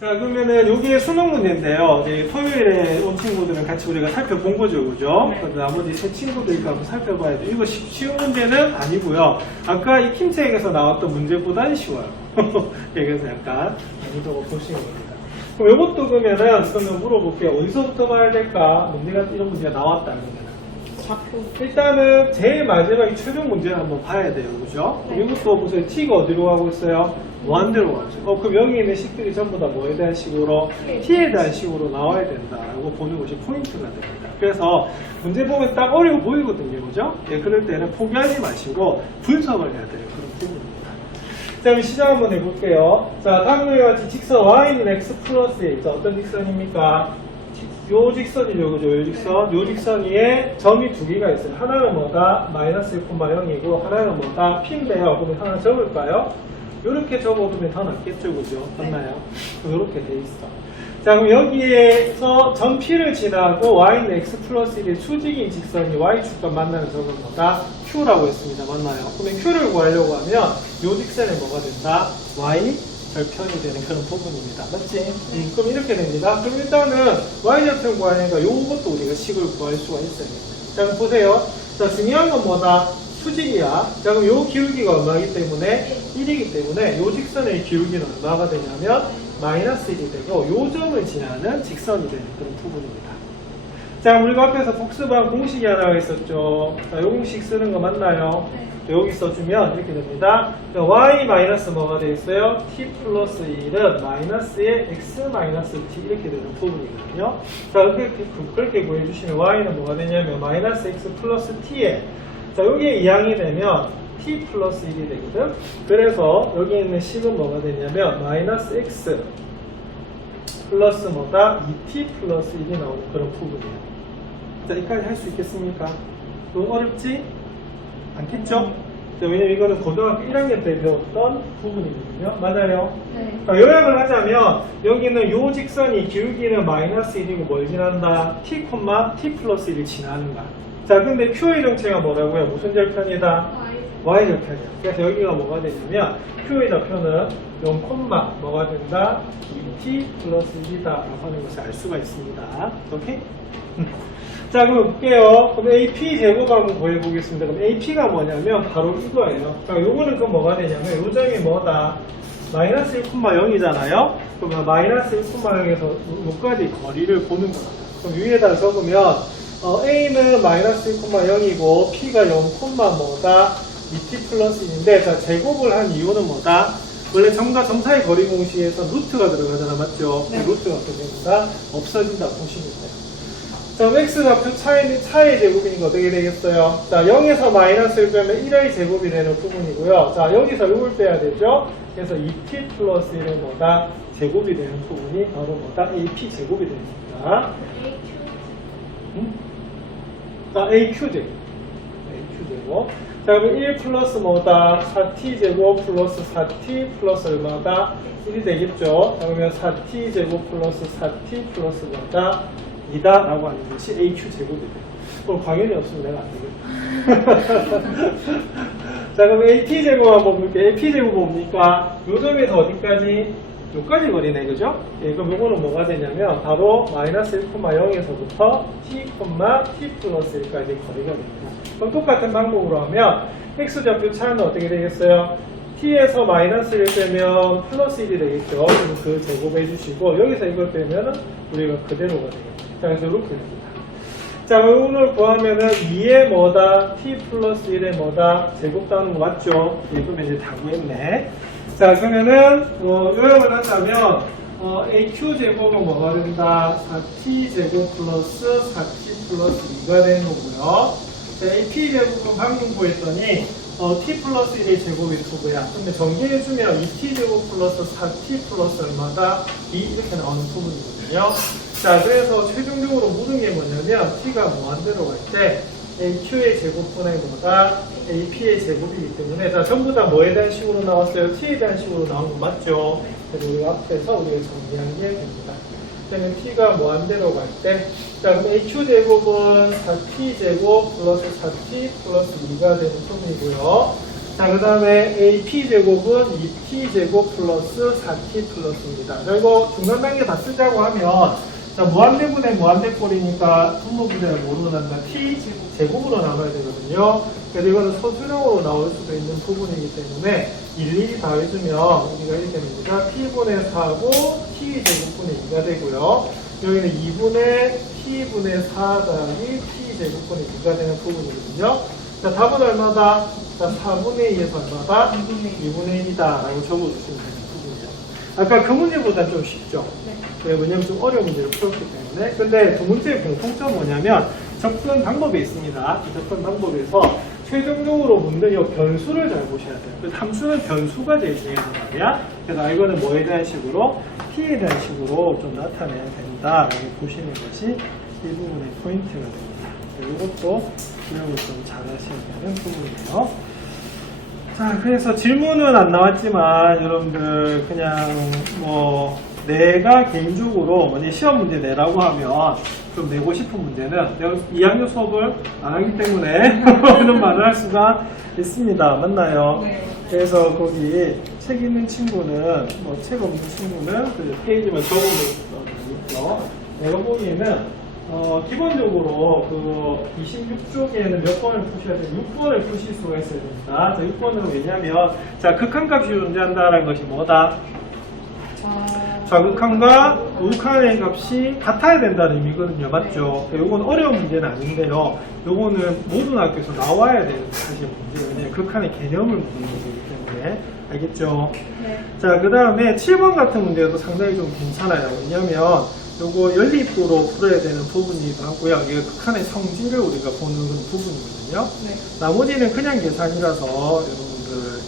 자, 그러면은 여기에 수능 문제인데요. 이제 토요일에 온 친구들은 같이 우리가 살펴본 거죠, 그죠? 네. 그래서 나머지 새 친구들과 한번 살펴봐야 돼. 이거 쉬운 문제는 아니고요. 아까 이 킴책에서 나왔던 문제보다는 쉬워요. 그래서 약간 난이도가 보시는 겁니다. 그럼 이것도 그러면 물어볼게요. 어디서부터 봐야 될까? 문제가 이런 문제가 나왔다 그러면. 일단은 제일 마지막에 최종 문제를 한번 봐야 돼요, 그죠? 네. 이것도 보세요. t가 어디로 가고 있어요? 무한대로 가고 있어요. 그럼 여기 있는 식들이 전부 다 뭐에 대한 식으로? t에 대한 식으로 나와야 된다. 이거 보는 것이 포인트가 됩니다. 그래서 문제 보면 딱 어려워 보이거든요, 그죠? 예, 그럴 때는 포기하지 마시고 분석을 해야 돼요. 그런 부분입니다. 자, 그럼 시작 한번 해볼게요. 자, 다음과 같이 직선 y는 x 플러스 1. 자, 어떤 직선입니까? 요 직선이죠, 그죠? 요 직선. 요 직선 위에 점이 두 개가 있어요. 하나는 뭐다? 마이너스 1,0이고, 하나는 뭐다? p인데요. 그러면 하나 적을까요? 요렇게 적어두면 더 낫겠죠, 그죠? 맞나요? 요렇게 돼 있어. 자, 그럼 여기에서 점 p를 지나고 y는 x 플러스 1의 수직인 직선이 y축과 만나는 점은 뭐다? q라고 했습니다. 맞나요? 그러면 q를 구하려고 하면 요 직선에 뭐가 된다? y 절편이 되는 그런 부분입니다. 맞지? 그럼 이렇게 됩니다. 그럼 일단은 y절편 구하니까 요것도 우리가 식을 구할 수가 있어요. 자, 그럼 보세요. 자, 중요한 건 뭐다? 수직이야. 자, 그럼 요 기울기가 얼마이기 때문에? 1이기 때문에 요 직선의 기울기는 얼마가 되냐면 마이너스 1이 되고 요 점을 지나는 직선이 되는 그런 부분입니다. 자, 우리가 앞에서 복습한 공식이 하나가 있었죠. 자, 요 공식 쓰는 거 맞나요? 네. 여기 써주면 이렇게 됩니다. y 마이너스 뭐가 되어 있어요? t 플러스 1은 마이너스의 x 마이너스 t 이렇게 되는 부분이거든요. 자, 그렇게 구해주시면 y는 뭐가 되냐면 마이너스 x 플러스 t에 자, 여기에 2항이 되면 t 플러스 1이 되거든. 그래서 여기 있는 식은 뭐가 되냐면 마이너스 x 플러스 뭐다? 2t 플러스 1이 나오는 그런 부분이에요. 자, 여기까지 할 수 있겠습니까? 너무 어렵지? 않겠죠? 자, 왜냐면 이거는 고등학교 1학년 때 배웠던 부분이거든요. 맞아요? 네. 자, 요약을 하자면 여기는 요 직선이 기울기는 마이너스 1이고 뭘 지난다? t, t 플러스 1을 지나는다. 자, 근데 q의 정체가 뭐라고요? 무슨 절편이다? y 절편이야. 그래서 여기가 뭐가 되냐면 q의 좌표는 0, 뭐가 된다? 2t 플러스 1이다 라고 하는 것을 알 수가 있습니다. 오케이? 자, 그럼 볼게요. 그럼 AP 제곱 한번 구해보겠습니다. 그럼 AP가 뭐냐면 바로 이거예요. 자, 요거는 그럼 뭐가 되냐면 요 점이 뭐다? 마이너스 1,0이잖아요? 그러면 마이너스 1,0에서 요까지 거리를 보는 거다. 그럼 위에다 적으면 A는 마이너스 1,0이고 P가 0, 뭐다? 2T 플러스 1인데 자, 제곱을 한 이유는 뭐다? 원래 점과 점 사이 거리 공식에서 루트가 들어가잖아, 맞죠? 네. 루트가 어떻게 됩니다? 없어진다 보시면 돼요. 자, x좌표 차의 제곱이니까 어떻게 되겠어요? 자, 0에서 마이너스를 빼면 1의 제곱이 되는 부분이고요. 자, 여기서 이걸 빼야 되죠? 그래서 2t 플러스 1은 뭐다? 제곱이 되는 부분이 바로 뭐다? AP 제곱이 됩니다. 자, AQ 제곱. AQ 제곱. 자, 그럼 1 플러스 뭐다? 4t 제곱 플러스 4t 플러스 얼마다? 1이 되겠죠? 자, 그러면 4t 제곱 플러스 4t 플러스 뭐다? 2다 라고 하는 것이 AQ 제곱이 돼요. 그럼 당연히 없으면 내가 안 되겠다. 자, 그럼 AT 제곱 한번 볼게요. AP 제곱 뭡니까? 요 점에서 어디까지? 요까지 거리네, 그죠? 예, 그럼 요거는 뭐가 되냐면 바로 마이너스 1,0에서부터 t, t 플러스 1까지 거리가 됩니다. 그럼 똑같은 방법으로 하면 x좌표 차는 어떻게 되겠어요? t에서 마이너스를 빼면 플러스 1이 되겠죠. 그럼 그 제곱해 주시고 여기서 이걸 빼면 우리가 그대로가 되겠죠. 자, 그래서 이렇게 됩니다. 자, 오늘 구하면은 2의 뭐다? t 플러스 1의 뭐다? 제곱 따는 거 맞죠? 예, 그러면 이제 다 구했네. 자, 그러면은 요약을 한다면 AQ 제곱은 뭐가 된다? 4t 제곱 플러스 4t 플러스 2가 되는 거고요. 자, AP 제곱은 방금 구했더니 t 플러스 1의 제곱이 누구야? 근데 정리해주면 2t 제곱 플러스 4t 플러스 얼마다? 2 이렇게 나오는 부분이거든요. 자, 그래서 최종적으로 묻은 게 뭐냐면 t가 무한대로 갈 때 AQ의 제곱분의 뭐다? AP의 제곱이기 때문에 자, 전부 다 뭐에 대한 식으로 나왔어요? t에 대한 식으로 나온 거 맞죠? 그래서 우리가 앞에서 우리가 정리한 게 됩니다. 그러면 t가 무한대로 갈 때 자, 그럼 AQ 제곱은 4t 제곱 플러스 4t 플러스 2가 되는 부분이고요. 자, 그 다음에 AP제곱은 2T제곱 플러스 4T 플러스입니다. 자, 이거 중간 단계 다 쓰자고 하면, 자, 무한대분의 무한대꼴이니까 분모분해를 뭐로 난다? T제곱으로 나눠야 되거든요. 그래서 이거는 서술형으로 나올 수도 있는 부분이기 때문에 일일이 다 해주면 여기가 이렇게 됩니다. T분의 4고 T제곱분의 2가 되고요. 여기는 2분의 T분의 4 더하기 T제곱분의 2가 되는 부분이거든요. 자, 답은 얼마다? 자, 4분의 2에서 얼마다? 2분의 1이다 라고 적어주시면 되는 부분이에요. 아까 그 문제보다 좀 쉽죠? 네. 왜냐면 좀 어려운 문제를 풀었기 때문에. 근데 두 문제의 공통점은 뭐냐면 접근 방법이 있습니다. 이 접근 방법에서 최종적으로 묻는 이 변수를 잘 보셔야 돼요. 그래서 함수는 변수가 제일 중요하단 말이야. 그래서 이거는 뭐에 대한 식으로? t에 대한 식으로 좀 나타내야 된다 라고 보시는 것이 이 부분의 포인트가 됩니다. 이것도 기억을 좀 잘 하셔야 되는 부분이에요. 자, 그래서 질문은 안 나왔지만 여러분들 그냥 뭐 내가 개인적으로 만약 시험 문제 내라고 하면 좀 내고 싶은 문제는 내가 2학년 수업을 안 하기 때문에 그런 말을 할 수가 있습니다. 맞나요? 네. 그래서 거기 책 있는 친구는 뭐 책 없는 친구는 그 페이지만 적어놓은 있죠. 내가 보기에는 기본적으로 그 26쪽에는 몇 번을 푸셔야 돼요? 6번을 푸실 수가 있어야 됩니다. 자, 6번은 왜냐면 자, 극한값이 존재한다는 것이 뭐다? 좌극한과 우극한의 값이 같아야 된다는 의미거든요. 맞죠? 요건 어려운 문제는 아닌데요. 요거는 모든 학교에서 나와야 되는 사실 문제예요. 왜냐면 극한의 개념을 묻는 거기 때문에. 알겠죠? 네. 자, 그 다음에 7번 같은 문제도 상당히 좀 괜찮아요. 왜냐면 요거 연립으로 풀어야 되는 부분이기도 하고요. 이게 극한의 성질을 우리가 보는 부분이거든요. 네. 나머지는 그냥 계산이라서 여러분들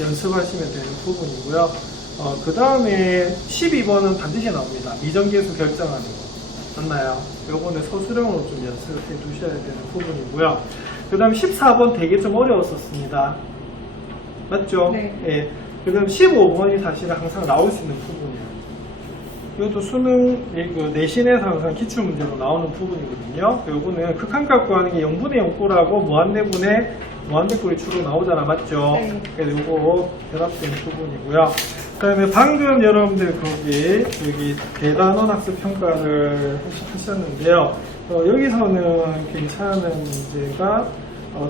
연습하시면 되는 부분이고요. 그 다음에 12번은 반드시 나옵니다. 미정계수 결정하는 거. 맞나요? 요거는 서술형으로 좀 연습해 두셔야 되는 부분이고요. 그 다음 14번 되게 좀 어려웠었습니다. 맞죠? 네. 예. 그 다음 15번이 사실은 항상 나올 수 있는 부분이에요. 이것도 수능 내신에서 항상 기출문제로 나오는 부분이거든요. 요거는 극한값 구하는 게 0분의 0꼴하고 무한대꼴이 주로 나오잖아. 맞죠? 네. 그래서 요거 결합된 부분이고요. 그 다음에 방금 여러분들 여기 대단원 학습 평가를 하셨는데요. 여기서는 괜찮은 문제가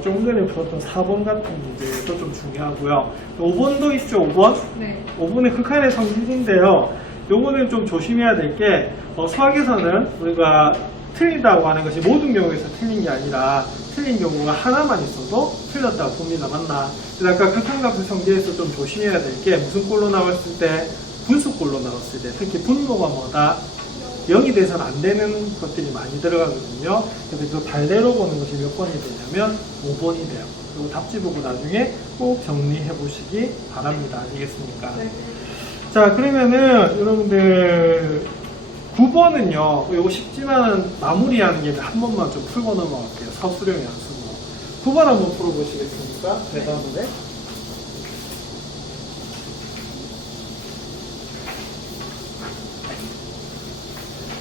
조금 전에 풀었던 4번 같은 문제도 좀 중요하고요. 5번도 있죠, 5번? 네. 5번은 극한의 성질인데요. 요거는 좀 조심해야 될 게, 수학에서는 우리가 틀린다고 하는 것이 모든 경우에서 틀린 게 아니라 틀린 경우가 하나만 있어도 틀렸다고 봅니다. 맞나? 그래서 아까 극한값의 성질에서 좀 조심해야 될 게 무슨 꼴로 나왔을 때? 분수꼴로 나왔을 때. 특히 분모가 뭐다? 0이 돼서는 안 되는 것들이 많이 들어가거든요. 그래서 그 발대로 보는 것이 몇 번이 되냐면 5번이 돼요. 그리고 답지 보고 나중에 꼭 정리해 보시기 바랍니다. 아시겠습니까? 네. 자, 그러면은 여러분들 9번은요. 이거 쉽지만은 마무리하는 김에 한 번만 좀 풀고 넘어갈게요. 서술형 연습으로. 9번 한번 풀어보시겠습니까? 네, 다음에.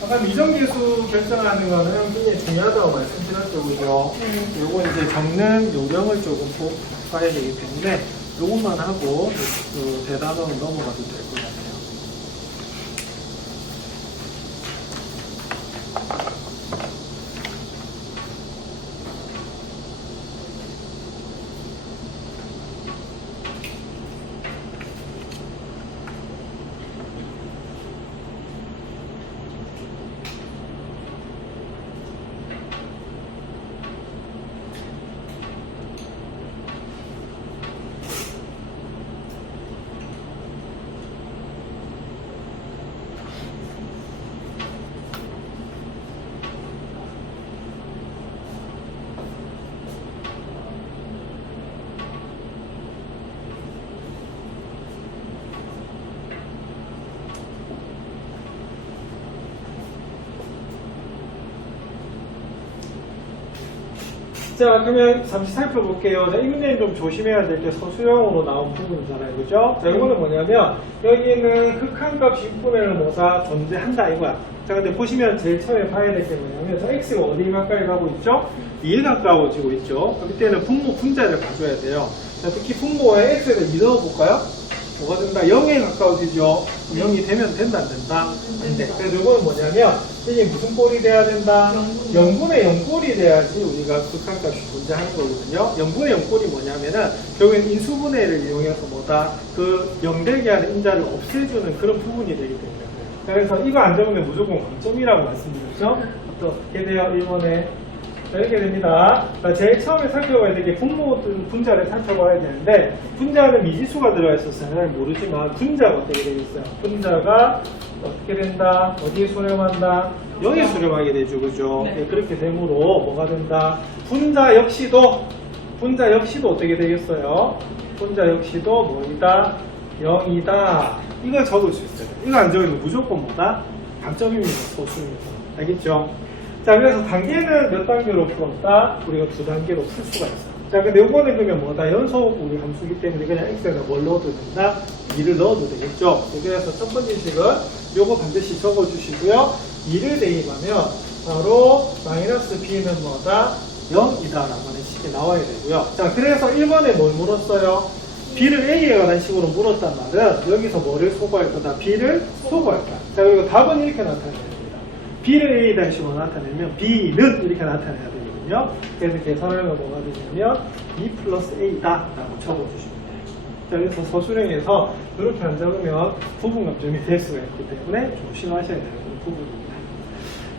아까 미정계수 결정하는 거는 굉장히 중요하다고 말씀드렸죠, 그죠? 네. 요거 이제 적는 요령을 조금 봐야 되기 때문에 요것만 하고 그 대단원은 넘어가도 될 것 같아요. 자, 그러면 잠시 살펴볼게요. 자, 이 문제는 좀 조심해야 될 게 서술형으로 나온 부분이잖아요. 그죠? 자, 이거는 뭐냐면, 여기는 극한값 6분의 1 뭐가 존재한다, 이거야. 자, 근데 보시면 제일 처음에 봐야 될 게 뭐냐면, 저 x가 어디 가까이 가고 있죠? 2에 가까워지고 있죠. 그럼 이때는 분모 분자를 봐줘야 돼요. 자, 특히 분모에 x에다 2 넣어볼까요? 뭐가 된다? 0에 가까워지죠. 0이 되면 된다, 안 된다? 안 돼. 그래서 이거는 뭐냐면, 이게 무슨 꼴이 돼야 된다? 0분의 0꼴이 돼야지 우리가 극한값이 존재하는 거거든요. 0분의 0꼴이 뭐냐면은, 결국엔 인수분해를 이용해서 뭐다? 그 0되게 하는 인자를 없애주는 그런 부분이 되기 때문에. 그래서 이거 안 적으면 무조건 감점이라고 말씀드렸죠. 어떻게 돼요? 1번에. 이렇게 됩니다. 제일 처음에 살펴봐야 될 게 분모 분자를 살펴봐야 되는데, 분자는 미지수가 들어가 있었어요. 모르지만 분자가 어떻게 되겠어요? 분자가 어떻게 된다? 어디에 수렴한다? 0에 수렴하게 되죠. 그죠? 네. 그렇게 되므로 뭐가 된다? 분자 역시도 어떻게 되겠어요? 분자 역시도 뭐이다? 0이다. 이걸 적을 수 있어요. 이거 안 적으면 무조건 뭐다? 감점입니다. 소수입니다. 알겠죠? 자, 그래서 단계는 몇 단계로 풀었다? 우리가 2단계로 풀 수가 있어요. 자, 근데 요거는 그러면 뭐다? 연속 우리 함수기 때문에 그냥 x에다 뭘 넣어도 된다? 2를 넣어도 되겠죠? 그래서 첫 번째 식은 요거 반드시 적어주시고요. 2를 대입하면 바로 마이너스 b는 뭐다? 0이다라고 하는 식이 나와야 되고요. 자, 그래서 1번에 뭘 물었어요? b를 a에 관한 식으로 물었단 말은 여기서 뭐를 소거할 거다? b를 소거할 거야. 자, 그리고 답은 이렇게 나타내요. b를 a에 식으로 나타내면 b는 이렇게 나타내야 되거든요. 그래서 계산하면 뭐가 되냐면 b 플러스 a다 라고 적어주시면 돼요. 자, 그래서 서술형에서 이렇게 안 적으면 부분감점이 될 수가 있기 때문에 조심하셔야 되는 부분입니다.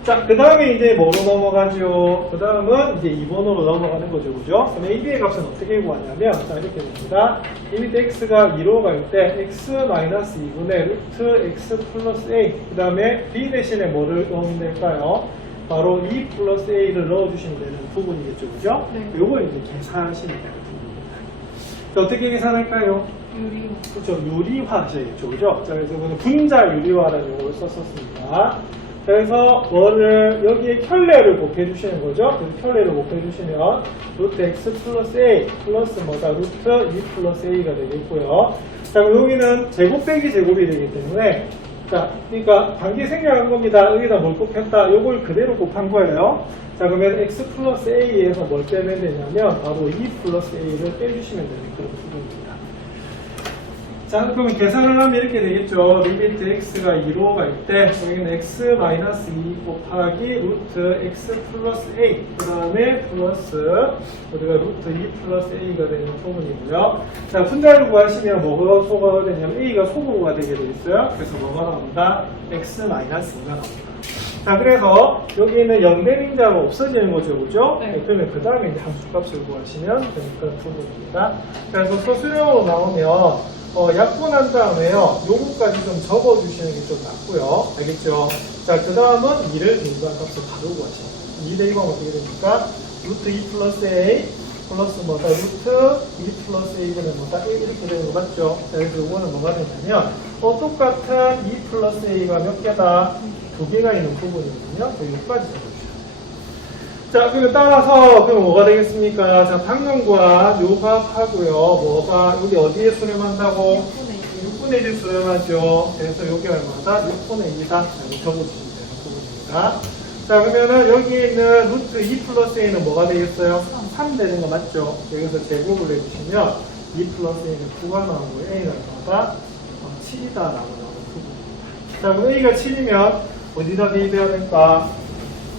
자, 그 다음에 이제 뭐로 넘어가죠? 그 다음은 이제 2번으로 넘어가는 거죠. 그죠? 그럼 AB의 값은 어떻게 구하냐면, 자, 이렇게 됩니다. 리미트 x가 2로 갈 때, x-2분의 루트 x 플러스 a. 그 다음에 b 대신에 뭐를 넣으면 될까요? 바로 2 플러스 a를 넣어주시면 되는 부분이겠죠. 그죠? 네. 요걸 이제 계산하시면 되는 부분입니다. 자, 어떻게 계산할까요? 유리. 그렇죠. 유리화 하셔야겠죠. 그죠? 자, 그래서 이거는 분자 유리화라는 용어를 썼었습니다. 그래서 뭐를 여기에 켤레를 곱해주시는 거죠. 그래서 켤레를 곱해주시면 루트 x 플러스 a 플러스 뭐다 루트 2 플러스 a가 되겠고요. 자, 그럼 여기는 제곱 빼기 제곱이 되기 때문에 자, 그러니까 관계 생략한 겁니다. 여기다 뭘 곱했다. 요걸 그대로 곱한 거예요. 자, 그러면 x 플러스 a에서 뭘 빼면 되냐면 바로 2 플러스 a를 빼주시면 되는 그런 부분입니다. 자, 그러면 계산을 하면 이렇게 되겠죠. 리미트 x가 2로 갈 때 여기는 x 마이너스 2 곱하기 루트 x 플러스 a 그 다음에 플러스 우리가 루트 2 플러스 a가 되는 부분이고요. 자, 분자를 구하시면 뭐가 소거가 되냐면 a가 소거가 되게 되겠어요. 그래서 뭐가 나온다? x 마이너스 2가 나옵니다. 자, 그래서 여기는 0된 인자가 없어지는 거죠, 그죠? 네. 그러면 그 다음에 이제 함수값을 구하시면 되는 그런 부분입니다. 그래서 서술형으로 나오면 약분한 다음에요. 요거까지 좀 적어주시는 게 좀 낫고요. 알겠죠? 자, 그 다음은 2를 대입한 값을 바로 구하시면 2 대입하면 어떻게 됩니까? 루트 2 플러스 a 플러스 뭐다? 루트 2 플러스 a는 뭐다? a 이렇게 되는 거 맞죠? 자, 그래서 요거는 뭐가 되냐면 똑같은 2 플러스 a가 몇 개다? 2개가 있는 부분이거든요. 그 여기까지 적어주세요. 자, 그러면 따라서, 그럼 뭐가 되겠습니까? 자, 방금과 요 값하고요. 뭐가, 여기 어디에 수렴한다고? 6분의 1을 수렴하죠. 그래서 여기 얼마다? 6분의 1이다. 라고 적어주시면 되는 부분입니다. 자, 그러면은 여기에 있는 루트 2 플러스 a는 뭐가 되겠어요? 3 되는 거 맞죠? 여기서 제곱을 해주시면 2 플러스 a는 9가 나오고 a는 얼마다? 7이다. 라고 나오는 부분입니다. 자, 그럼 a가 7이면 어디다 대입해야 될까?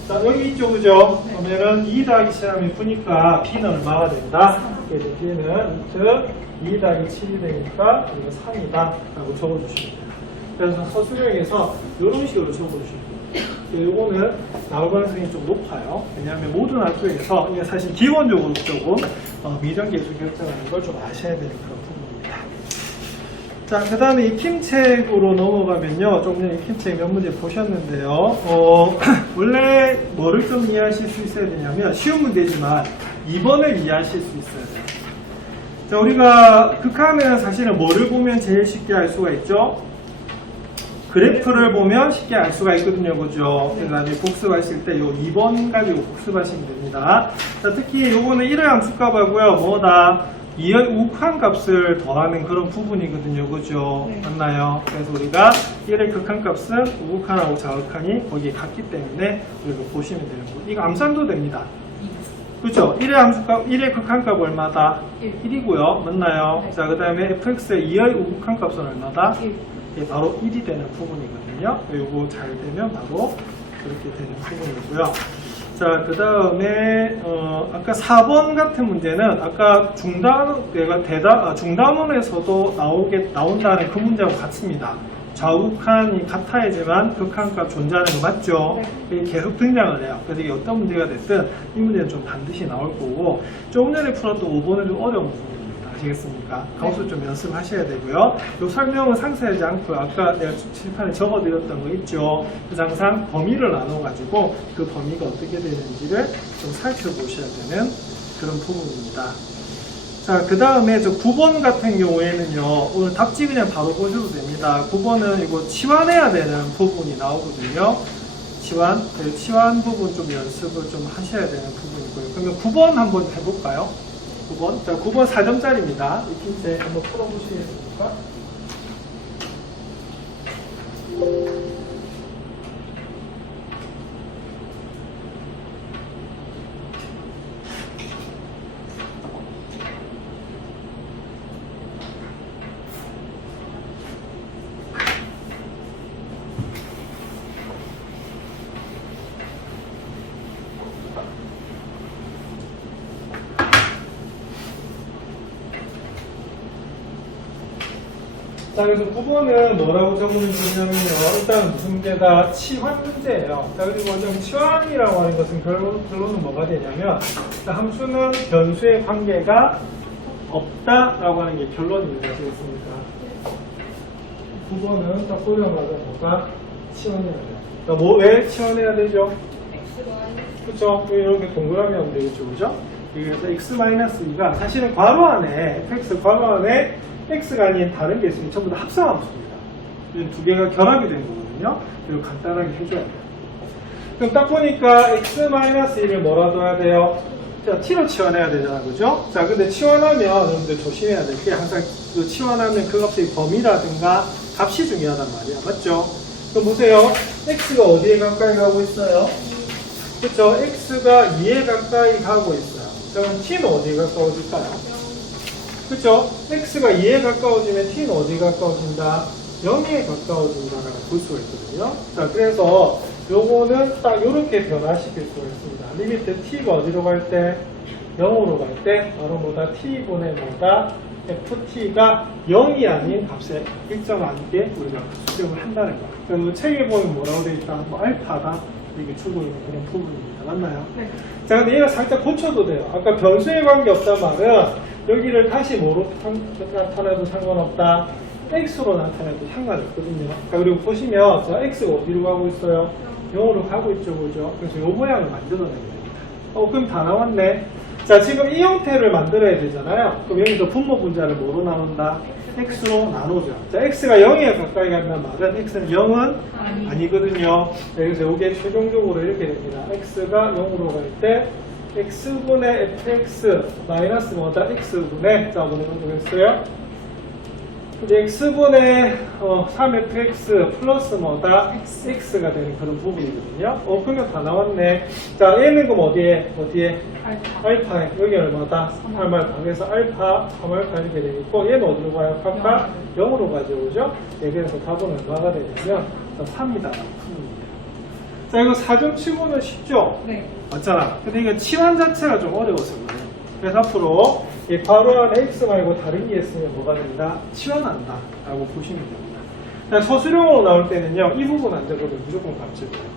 자, 여기 있죠, 그죠? 그러면은 2 더하기 7 하면 9니까 B는 얼마가 된다? 그래서 B는 루트 2 더하기 7이 되니까 우리가 3이다 라고 적어주시면 돼요. 그래서 서술형에서 이런 식으로 적어주시면 돼요. 요거는 나올 가능성이 좀 높아요. 왜냐하면 모든 학교에서 이게 사실 기본적으로 조금 미정계수 결정하는 걸 좀 아셔야 되는 그런 부분입니다. 자, 그 다음에 익힘책으로 넘어가면요. 조금 전에 익힘책 몇 문제 보셨는데요. 원래 뭐를 좀 이해하실 수 있어야 되냐면, 쉬운 문제지만 2번을 이해하실 수 있어야 돼요. 자, 우리가 극한은 사실은 뭐를 보면 제일 쉽게 알 수가 있죠? 그래프를 보면 쉽게 알 수가 있거든요. 그죠? 그래서 나중에 복습하실 때 요 2번 가지고 복습하시면 됩니다. 자, 특히 요거는 1의 함수값하고요. 뭐다? 2의 우극한값을 더하는 그런 부분이거든요. 그죠? 네. 맞나요? 그래서 우리가 1의 극한값은 우극한하고 자극한이 거기에 같기 때문에 우리가 보시면 되는 거. 이거 암산도 됩니다. 그렇죠? 1의 함수값, 1의 극한값 얼마다? 1. 1이고요. 맞나요? 네. 자, 그 다음에 fx의 2의 우극한값은 얼마다? 1. 이게 바로 1이 되는 부분이거든요. 요거 잘 되면 바로 그렇게 되는 부분이고요. 자, 그 다음에 아까 4번 같은 문제는 아까 중단원에서도 나온다는 그 문제하고 같습니다. 좌우극한이 같아야지만 극한값 존재하는 거 맞죠? 네. 이게 계속 등장을 해요. 그래서 이게 어떤 문제가 됐든 이 문제는 좀 반드시 나올 거고, 조금 전에 풀었던 5번은 좀 어려운 부분입니다. 아시겠습니까? 가우스 좀 연습하셔야 되고요. 이 설명은 상세하지 않고요. 아까 내가 칠판에 적어드렸던 거 있죠? 그래서 항상 범위를 나눠가지고 그 범위가 어떻게 되는지를 좀 살펴보셔야 되는 그런 부분입니다. 자, 그 다음에 저 9번 같은 경우에는요, 오늘 답지 그냥 바로 보셔도 됩니다. 9번은 이거 치환해야 되는 부분이 나오거든요. 치환 부분 좀 연습을 좀 하셔야 되는 부분이고요. 그러면 9번 한번 해볼까요? 9번. 자, 9번 4점짜리입니다. 이 핀셋 한번 풀어보시겠습니까? 자, 그래서 9번은 뭐라고 적으면 되냐면요. 일단 무슨 문제다? 치환 문제예요. 자, 그리고 먼저 치환이라고 하는 것은 결론은 뭐가 되냐면, 자, 함수는 변수의 관계가 없다라고 하는 게 결론입니다. 아시겠습니까? 9번은 딱 보자마자 뭐가 치환해야 돼요. 자, 왜 치환해야 되죠? 그쵸? 이렇게 동그라미 하면 되겠죠. 그죠? 그래서 x-2가 사실은 괄호 안에, fx 괄호 안에 x가 아닌 다른 게 있으면 전부 다 합성함수입니다. 이 두 개가 결합이 된 거거든요. 이거 간단하게 해줘야 돼요. 그럼 딱 보니까 x-1을 뭐라도 해야 돼요? 자, t로 치환해야 되잖아, 그죠? 자, 근데 치환하면 여러분들 조심해야 될 게 항상 그 치환하면 그 값의 범위라든가 값이 중요하단 말이야, 맞죠? 그럼 보세요, x가 어디에 가까이 가고 있어요? 그쵸? x가 2에 가까이 가고 있어요. 자, 그럼 t는 어디에 가까워질까요? 그쵸? x가 2에 가까워지면 t는 어디에 가까워진다? 0에 가까워진다라고 볼 수가 있거든요. 자, 그래서 요거는 딱 요렇게 변화시킬 수가 있습니다. 리미트 t가 어디로 갈 때? 0으로 갈 때 바로 뭐다? t분의 뭐다? ft가 0이 아닌 값에 일정하게 우리가 수정을 한다는 거예요. 그리고 책에 보면 뭐라고 되어 있다? 뭐 알파가 이렇게 주고 있는 그런 부분입니다. 맞나요? 네. 자, 근데 얘가 살짝 고쳐도 돼요. 아까 변수에 관계없단 말은 여기를 다시 뭐로 나타내도 상관없다. x로 나타내도 상관없거든요. 자, 그리고 보시면 자, x가 어디로 가고 있어요? 0으로 가고 있죠, 그죠? 그래서 이 모양을 만들어내야 됩니다. 그럼 다 나왔네. 자, 지금 이 형태를 만들어야 되잖아요. 그럼 여기서 분모 분자를 뭐로 나눈다? x로 나누죠. 자, x가 0에 가까이 간다는 말은 x는 0은 아니거든요. 그래서 이게 최종적으로 이렇게 됩니다. x가 0으로 갈 때 x분의 fx 마이너스 뭐다? x분의 자, 뭐는 뭐겠어요? 이제 x분의 3fx 플러스 뭐다? x가 되는 그런 부분이거든요. 그러면 다 나왔네. 자, 얘는 그럼 어디에? 알파에. 여기 얼마다? 3알파. 그래서 알파, 3알파 이렇게 되겠고, 얘는 어디로 가요? 각각 0으로 가죠. 그죠? 네, 그래서 답은 얼마가 되냐면 3이다. 자, 이거 4점 치고는 쉽죠? 네. 맞잖아. 근데 이게 치환 자체가 좀 어려워서 그래요. 그래서 앞으로 이 괄호 안에 x 말고 다른 게 있으면 뭐가 된다? 치환한다. 라고 보시면 됩니다. 자, 서술형으로 나올 때는요, 이 부분 안 적어도 무조건 값집이에요.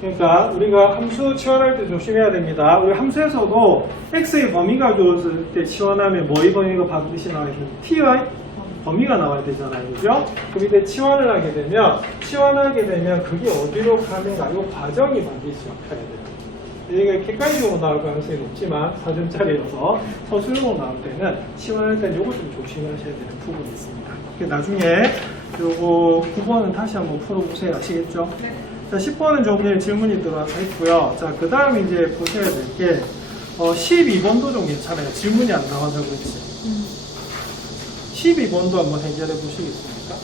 그러니까 우리가 함수 치환할 때 조심해야 됩니다. 우리 함수에서도 x의 범위가 주어질 때 치환하면 뭐의 범위가 반드시 나와야 돼요? t의 범위가 나와야 되잖아요. 그죠? 그럼 이때 치환을 하게 되면 그게 어디로 가는가 이 과정이 반드시 기억해야 돼요. 이게 객관식으로 나올 가능성이 높지만 4점짜리여서 서술형으로 나올 때는 치환할 때는 요거 좀 조심하셔야 되는 부분이 있습니다. 나중에 요거 9번은 다시 한번 풀어보세요. 아시겠죠? 네. 자, 10번은 조금 전에 질문이 들어와서 했고요. 자, 그 다음 이제 보셔야 될 게 12번도 좀 괜찮아요. 질문이 안 나와서 그렇지. 12번도 한번 해결해 보시겠습니까?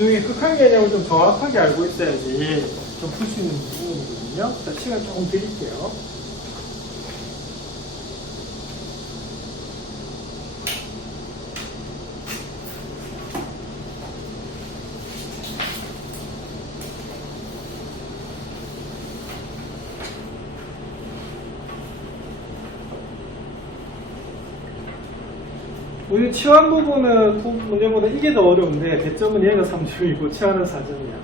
여기 극한 개념을 좀 정확하게 알고 있어야지 좀 풀 수 있는 부분이거든요. 자, 시간 조금 드릴게요. 우리 치환 부분은 문제보다 이게 더 어려운데 대점은 얘가 3점이고 치환은 4점이야.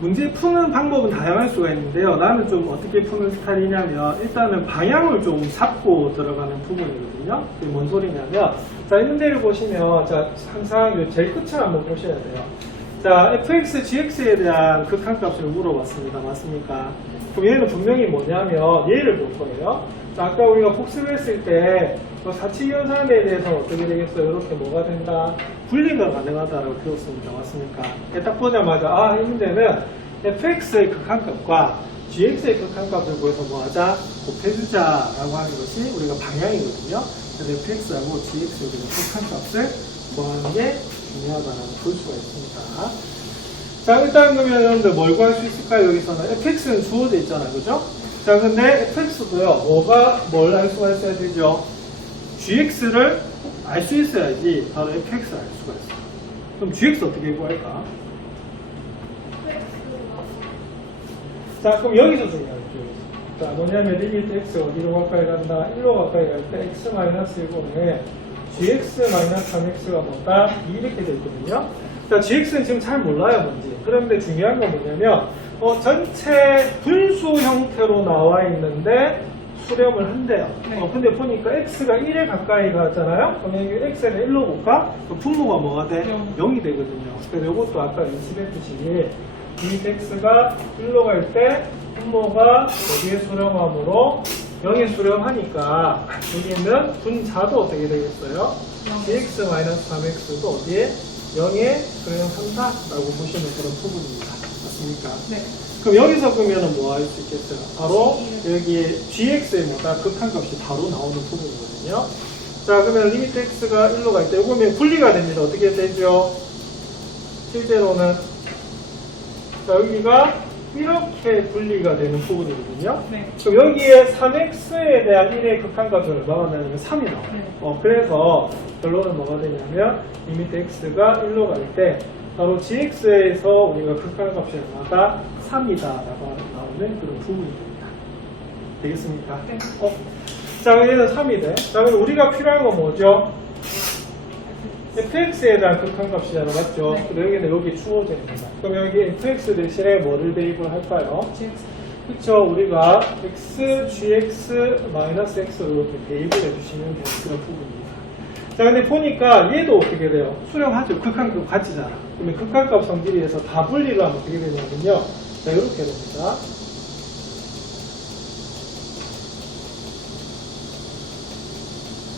문제 푸는 방법은 다양할 수가 있는데요. 나는 좀 어떻게 푸는 스타일이냐면 일단은 방향을 좀 잡고 들어가는 부분이거든요. 그게 뭔 소리냐면 자, 이 문제를 보시면 자, 항상 제일 끝을 한번 보셔야 돼요. 자, fx, gx에 대한 극한값을 물어봤습니다. 맞습니까? 그럼 얘는 분명히 뭐냐면 얘를 볼 거예요. 자, 아까 우리가 복습했을 때 사칙연산에 대해서는 어떻게 되겠어요? 이렇게 뭐가 된다? 분리가 가능하다라고 배웠습니다. 맞습니까? 딱 보자마자 아, 이 문제는 fx의 극한값과 gx의 극한값을 구해서 뭐하자? 곱해주자라고 하는 것이 우리가 방향이거든요. 그래서 fx하고 gx의 극한값을 구하는 게 중요하다라고 볼 수가 있습니다. 자, 일단 그러면 여러분들 뭘 구할 수 있을까요? 여기서는 fx는 주어져 있잖아요. 그죠? 자, 근데 fx도요, 뭘 알 수가 있어야 되죠? gx를 알 수 있어야지 바로 fx를 알 수가 있어요. 그럼 gx 어떻게 구할까? 자, 그럼 여기서 중요하죠. 자, 뭐냐면 리미트 x 어디로 가까이 간다? 1로 가까이 갈 때 x-1에 gx-3x가 뭐다? 2 이렇게 되어 있거든요. 자, gx는 지금 잘 몰라요, 뭔지. 그런데 중요한 건 뭐냐면 전체 분수 형태로 나와 있는데 수렴을 한대요. 네. 근데 보니까 x가 1에 가까이 가잖아요. 그럼 여기 x는 1로 볼까? 그럼 분모가 뭐가 돼? 0이 되거든요. 그래서 이것도 아까 연습했듯이 이 x가 1로 갈 때 분모가 어디에 수렴하므로 0에 수렴하니까 여기 있는 분자도 어떻게 되겠어요? gx-3x도 어디에? 0에 수렴한다라고 보시는 그런 부분입니다. 맞습니까? 네. 그럼 여기서 그러면 뭐 할 수 있겠어요? 바로 여기 gx의 뭐가 극한값이 바로 나오는 부분이거든요. 자, 그러면 리미트 x가 1로 갈 때 이거면 분리가 됩니다. 어떻게 되죠? 실제로는 자, 여기가 이렇게 분리가 되는 부분이거든요. 네. 그럼 여기에 3x에 대한 1의 극한값이 얼마가 나냐면 3이 나와요. 네. 그래서 결론은 뭐가 되냐면 리미트 x가 1로 갈 때 바로 gx에서 우리가 극한값이 얼마다 3이다라고 나오는 그런 부분이 됩니다. 되겠습니까? 네. 자, 얘는 3이 돼. 자, 그럼 우리가 필요한 건 뭐죠? fx에 대한 극한값이잖아, 맞죠? 네. 그럼 여기는 여기 주어져 있습니다. 그럼 여기 fx 대신에 뭐를 대입을 할까요? gx. 그쵸? 우리가 x, gx-x로 이렇게 대입을 해주시면 되는 그런 부분입니다. 자, 근데 보니까 얘도 어떻게 돼요? 수렴하죠. 극한값 같이잖아. 그러면 극한값 성질에서 다 분리를 하면 어떻게 되냐면요. 자, 이렇게 됩니다.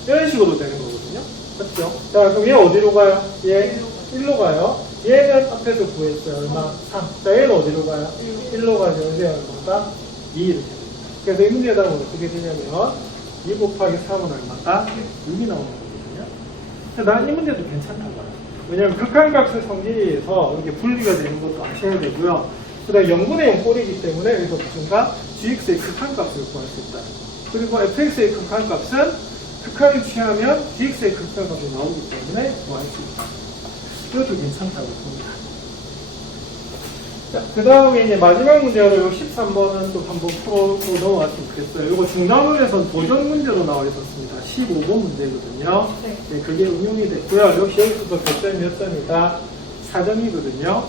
이런 식으로 되는 거거든요. 맞죠? 자, 그럼 얘 어디로 가요? 얘 1로 가요. 얘는 앞에서 구했어요. 얼마? 3. 자, 얘는 어디로 가요? 1로 가죠. 얘는 얼마다? 2 이렇게 됩니다. 그래서 이 문제에 답은 어떻게 되냐면 2 곱하기 3은 얼마다? 6이 나오는 거거든요. 난 이 문제도 괜찮다고 봐요. 왜냐면 극한값의 성질에서 이렇게 분리가 되는 것도 아셔야 되고요. 그 다음에 0분의 0 꼴이기 때문에 여기서 무슨가 gx의 극한값을 구할 수 있다. 그리고 fx의 극한값은 극한을 취하면 gx의 극한값이 나오기 때문에 구할 수 있다. 이것도 괜찮다고 봅니다. 자, 그 다음에 이제 마지막 문제로 요 13번은 또 한번 풀어보고 넘어갔으면 좋겠어요. 이거 중간문에서 도전 문제로 나와 있었습니다. 15번 문제거든요. 네. 네, 그게 응용이 됐고요. 역시 여기서도 교점 몇 점이다? 4점이거든요.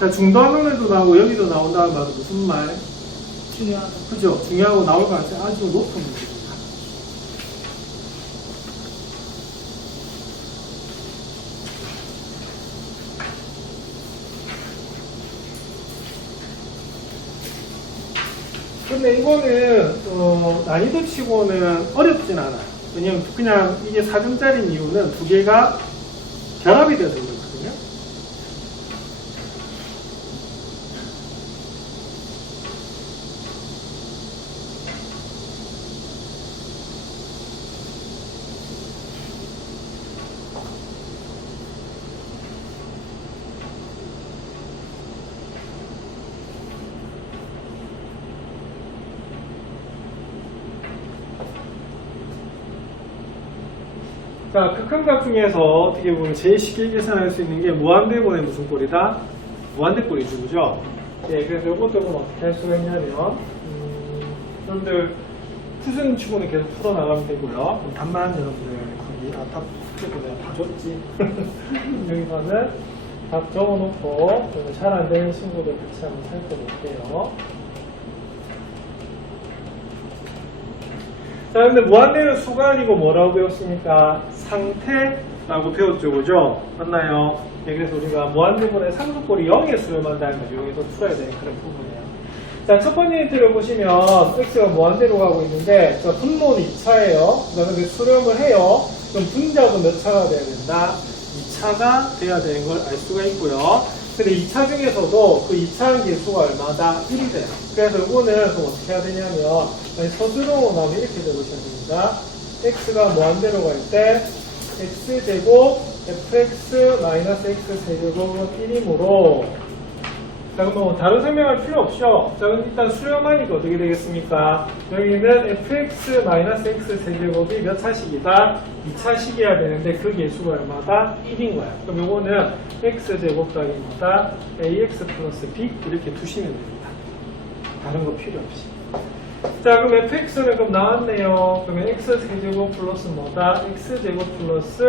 자, 중단원에도 나오고 여기도 나온다는 말은 무슨 말? 중요하다. 그죠? 중요하고 나올 가능성이 아주 높은 문제입니다. 근데 이거는 난이도 치고는 어렵진 않아요. 왜냐면 그냥 이게 4점짜리인 이유는 두 개가 결합이 돼서 그렇거든요. 자, 극한값 중에서 어떻게 보면 제일 쉽게 계산할 수 있는 게 무한대분의 무슨 꼴이다? 무한대꼴이죠, 그죠? 예, 그래서 이것도 어떻게 할 수가 있냐면, 여러분들 푸는 치고는 계속 풀어나가면 되고요. 답만 여러분들 거기, 답 내가 다 줬지. 여기서는 답 적어놓고, 잘 안 되는 친구들 같이 한번 살펴볼게요. 자, 근데 무한대는 수가 아니고 뭐라고 배웠습니까? 상태라고 배웠죠, 그죠? 맞나요? 네, 그래서 우리가 무한대분의 상수꼴이 0의 수렴한다는 걸 이용해서 풀어야 되는 그런 부분이에요. 자, 첫 번째 힌트를 보시면 x가 무한대로 가고 있는데, 자, 분모는 2차예요. 그 다음에 수렴을 해요. 그럼 분자도 몇 차가 돼야 된다? 2차가 돼야 되는 걸 알 수가 있고요. 근데 2차 중에서도 그 2차 개수가 얼마다? 1이 돼요. 그래서 이거는 그럼 어떻게 해야 되냐면, 서술형으로 나오면 이렇게 적으셔야 됩니다. x가 무한대로 갈 때, x제곱 fx 마이너스 x 세제곱은 1이므로, 자, 그럼 다른 설명할 필요 없죠? 자, 그럼 일단 수렴하니까 어떻게 되겠습니까? 여기는 fx 마이너스 x 세제곱이 몇 차식이다? 2차식이어야 되는데 그 개수가 얼마다? 1인 거야. 그럼 요거는 x제곱 더하기 뭐다? ax 플러스 b 이렇게 두시면 됩니다. 다른 거 필요 없이. 자, 그럼 fx는 그럼 나왔네요. 그러면 x 세제곱 플러스 뭐다? x제곱 플러스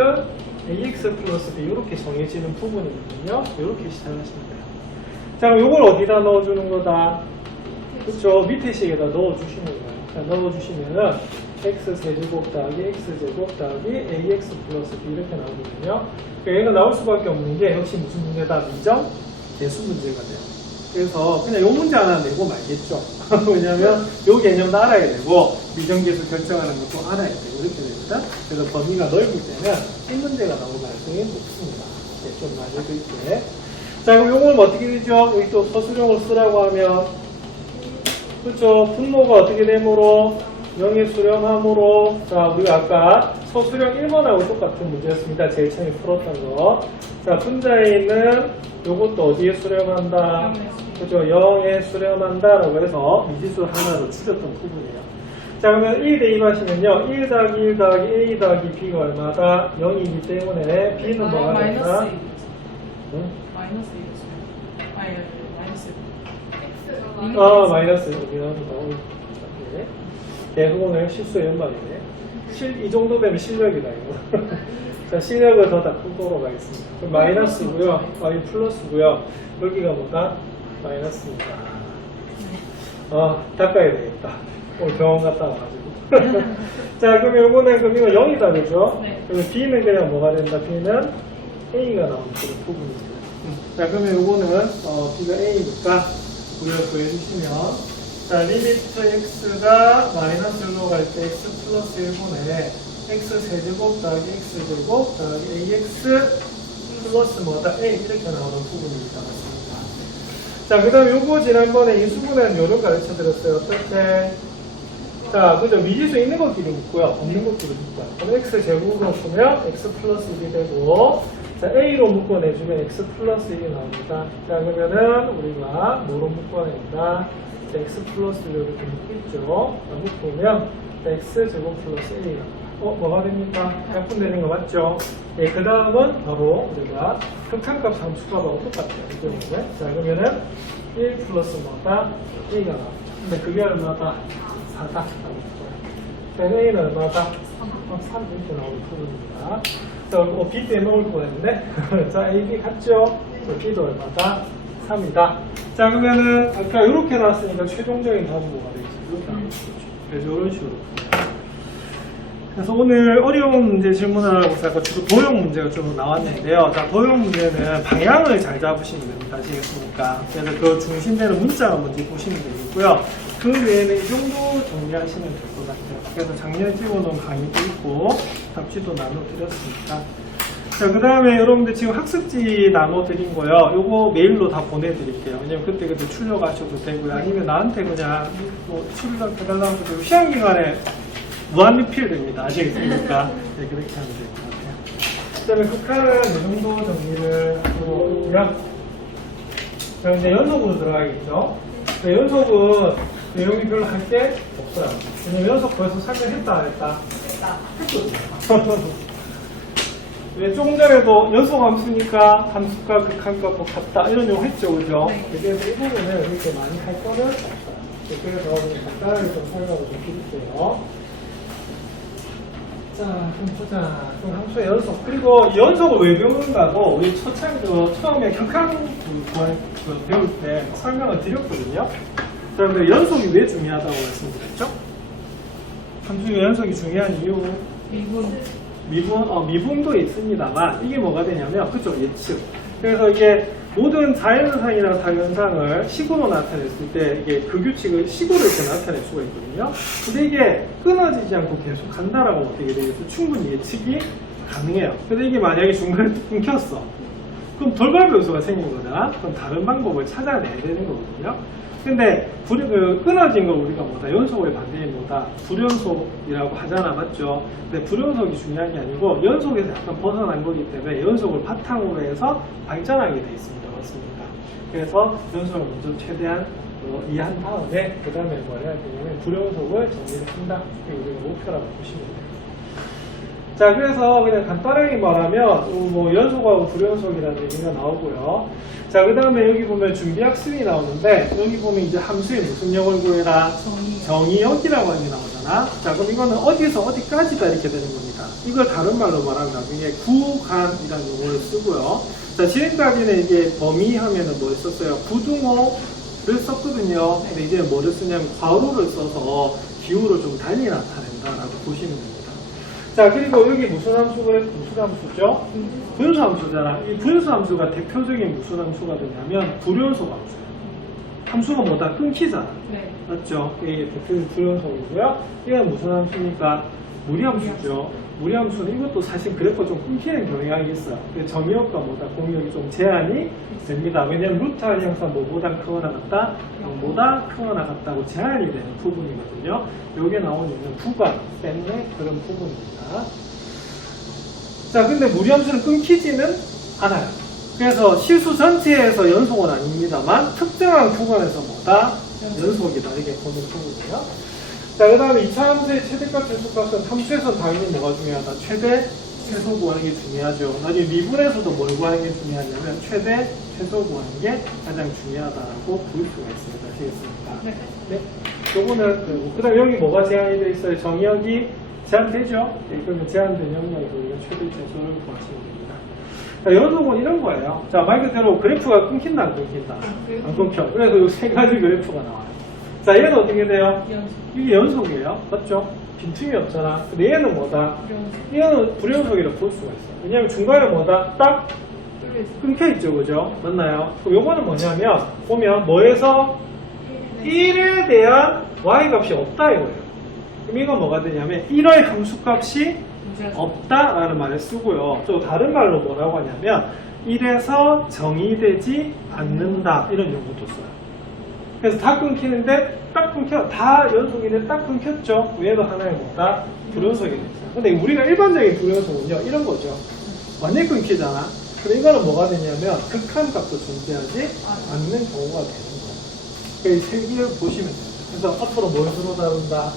ax 플러스 b 이렇게 정해지는 부분이거든요. 이렇게 시작하시면 돼요. 자, 그럼 이걸 어디다 넣어주는 거다? 그쵸? 밑에 식에다 넣어주시는 거예요. 자, 넣어주시면은 x 세제곱 더하기 x 제곱 더하기 ax 플러스 b 이렇게 나오거든요. 그러니까 얘가 나올 수밖에 없는 게 역시 무슨 문제다? 미정? 개수 문제가 돼요. 그래서 그냥 요 문제 하나 내고 말겠죠. 왜냐면 요 개념도 알아야 되고 미정계수 결정하는 것도 알아야 되고 이렇게 됩니다. 그래서 범위가 넓을 때는 이 문제가 나올 가능성이 높습니다. 네, 좀 많이 있게. 자, 그럼 요거는 어떻게 되죠? 여기 또 서술형을 쓰라고 하면, 그렇죠? 분모가 어떻게 되므로 0의 수렴함으로, 자, 우리가 아까 서술형 1번하고 똑같은 문제였습니다. 제일 처음에 풀었던 거. 자, 분자에 있는 요것도 어디에 수렴한다? 그죠? 0에 수렴한다라고 해서 미지수 하나로 줄였던 부분이에요. 자, 그러면 1 대입하시면요. 1 더하기 1 더하기 a 더하기 b가 얼마다? 0이기 때문에 b는 뭐가 된다? 마이너스 1이죠. 아니, 마이너스 1. 마이너스 여기는 계속 오늘 실수의 연말이네. 이 정도 되면 실력이다, 이거. 자, 실력을 더 바꾸도록 하겠습니다. 그럼 마이너스고요. 이 플러스고요. 여기가 뭐다? 마이너스입니다. 닦아야 되겠다. 오늘 병원 갔다 와가지고. 자, 그럼 요거는, 그럼 이거 0이다, 그죠? 네. 그러면 b는 그냥 뭐가 된다? b는 a가 나오는 그런 부분입니다. 자, 그러면 요거는, b가 a니까, 우리가 구해주시면, 자, 리미트 x가 마이너스 1로 갈 때 x 플러스 1분의 x 세제곱 더하기 x 제곱 더하기 ax 플러스 뭐다? a 이렇게 나오는 부분입니다. 맞습니다. 자, 그 다음에 요거 지난번에 인수분해는 요를 가르쳐 드렸어요. 어떻게? 자, 그죠? 미지수 있는 것끼리 묶고요. 없는 것끼리 묶어요. 그럼 x 제곱으로 풀면 x 플러스 1이 되고, 자, a로 묶어내주면 x 플러스 1이 나옵니다. 자, 그러면은 우리가 뭐로 묶어낸다? x 플러스 1을 이렇게 묶겠죠. 묶으면 x 제곱 플러스 1이 뭐가 됩니까? 약분되는 거 맞죠? 예, 그 다음은 바로 우리가 극한값 함수값하고 똑같아요. 이 경우에. 자, 그러면은 1 플러스 뭐다? a가 나옵니다. 근데 그게 얼마다? 4다. 자, a는 얼마다? 3 이렇게 나오는 부분입니다. 자, b 때문에 넣을 뻔했네. 자, a, b 같죠? b도 얼마다? 3이다. 자, 그러면은 아까 이렇게 나왔으니까 최종적인 답은 뭐가 되겠죠? 그래서 이런 식으로. 그래서 오늘 어려운 문제 질문을 하고 제가 주로 도형 문제가 좀 나왔는데요. 자, 도형 문제는 방향을 잘 잡으시면 됩니다. 아시겠습니까? 그래서 그 중심되는 문자가 먼저 보시면 되겠고요. 그 외에는 이 정도 정리하시면 될 것 같아요. 그래서 작년에 찍어놓은 강의도 있고 답지도 나눠드렸으니까. 자, 그 다음에 여러분들 지금 학습지 나눠드린 거요. 요거 메일로 다 보내드릴게요. 왜냐면 그때 출력하셔도 되고요. 아니면 나한테 그냥 뭐 출력 해달라고 해도 시험기간에 무한리필 됩니다. 아시겠습니까? 네, 그렇게 하면 될 것 같아요. 그 다음에 극한은 이 정도 정리를 하고 있고요. 자, 이제 연속으로 들어가겠죠. 네, 연속은 내용이 별로 할 게 없어요. 왜냐면 연속 벌써 설명했다 안 했다? 됐다. 했거든요. 왜 조금 전에도 연속함수니까 함수가 극한값 같다 이런 용어 했죠, 그죠? 네. 그래서 이 부분은 이렇게 많이 할 거는 없어요. 그래서 그냥 간단하게 좀 설명을 좀 드릴게요. 자, 좀 보자. 그럼 함수의 연속. 그리고 이 연속을 왜 배우는가도 우리 처음에 극한 배울 때 설명을 드렸거든요. 그런데 연속이 왜 중요하다고 말씀드렸죠? 함수의 연속이 중요한 이유. 미분도 있습니다만 이게 뭐가 되냐면 그쪽 예측. 그래서 이게 모든 자연현상이나 사현상을 식으로 나타냈을 때 이게 그 규칙을 식으로 이렇게 나타낼 수가 있거든요. 근데 이게 끊어지지 않고 계속 간다라고 어떻게 되겠어요? 충분히 예측이 가능해요. 근데 이게 만약에 중간에 또 끊겼어. 그럼 돌발 변수가 생긴 거잖아. 그럼 다른 방법을 찾아내야 되는 거거든요. 근데 끊어진 걸 우리가 뭐다? 연속의 반대인 뭐다? 불연속이라고 하잖아, 맞죠? 근데 불연속이 중요한 게 아니고 연속에서 약간 벗어난 거기 때문에 연속을 바탕으로 해서 발전하게 돼 있습니다, 맞습니까? 그래서 연속을 먼저 최대한 이해한 다음에 그 다음에 뭘 해야 되냐면 불연속을 정리를 한다. 이게 우리가 목표라고 보시면 돼요. 자, 그래서 그냥 간단하게 말하면 뭐 연속하고 불연속이라는 얘기가 나오고요. 자, 그 다음에 여기 보면 준비학습이 나오는데 여기 보면 이제 함수의 무슨 역을 구해라? 정의역이라고 하는 게 나오잖아. 자, 그럼 이거는 어디서 어디까지다 이렇게 되는 겁니다. 이걸 다른 말로 말하면 나중에 구간이라는 용어를 쓰고요. 자, 지금까지는 이게 범위 하면은 뭐 썼어요? 부등호를 썼거든요. 근데 이제 뭐를 쓰냐면 괄호를 써서 기호를 좀 달리 나타낸다라고 보시면 됩니다. 자, 그리고 여기 무슨 함수죠? 분수 함수잖아. 이 분수 함수가 대표적인 무슨 함수가 되냐면 불연속 함수예요. 함수가 뭐다? 끊기잖아. 네. 맞죠? 이게 대표적인 불연속이고요. 이건 무슨 함수입니까? 무리함수죠. 무리함수는 이것도 사실 그래프 좀 끊기는 경향이 있어요. 정의역과 뭐다? 공역이 좀 제한이 됩니다. 왜냐면 루트 한 형상 뭐보다 크거나 같다? 0보다 크거나 같다고 제한이 되는 부분이거든요. 여기에 나오는 구간 때문에 그런 부분입니다. 자, 근데 무리함수는 끊기지는 않아요. 그래서 실수 전체에서 연속은 아닙니다만 특정한 구간에서 뭐다? 연속이다. 이렇게 보는 부분이에요. 자, 그 다음에 2차 함수의 최대값, 최소값은 함수에서는 당연히 뭐가 중요하다? 최대, 최소 구하는 게 중요하죠. 나중에 미분에서도 뭘 구하는 게 중요하냐면 최대, 최소 구하는 게 가장 중요하다라고 볼 수가 있습니다. 아시겠습니까? 네. 네. 요거는, 그 다음에 여기 뭐가 제한이 되어 있어요? 정의역이 제한되죠? 네, 그러면 제한된 영역에서 우리가 최대, 최소를 구하시면 됩니다. 자, 연속은 이런 거예요. 자, 말 그대로 그래프가 끊긴다, 안 끊긴다? 안 끊겨. 그래서 이 세 가지 그래프가 나와요. 자, 얘는 어떻게 돼요? 이게 연속이에요. 맞죠? 빈틈이 없잖아. 근데 얘는 뭐다? 얘는 불연속이라고 볼 수가 있어. 왜냐면 중간에 뭐다? 딱 끊겨있죠. 그죠? 맞나요? 그럼 요거는 뭐냐면, 보면 뭐에서 1에 대한 y값이 없다 이거예요. 그럼 이건 뭐가 되냐면 1의 함수값이 없다라는 말을 쓰고요. 또 다른 말로 뭐라고 하냐면 1에서 정의되지 않는다 이런 용어도 써요. 그래서 다 끊기는데 딱 끊겨 다 연속인데 딱 끊겼죠. 얘도 하나의 뭐다? 불연속이 됐어요. 근데 우리가 일반적인 불연속은요 이런 거죠. 완전히 끊기잖아. 근데 이거는 뭐가 되냐면 극한값도 존재하지 않는 경우가 되는 거예요. 그래서 세 개를 보시면 돼요. 그래서 앞으로 뭘 주로 다룬다?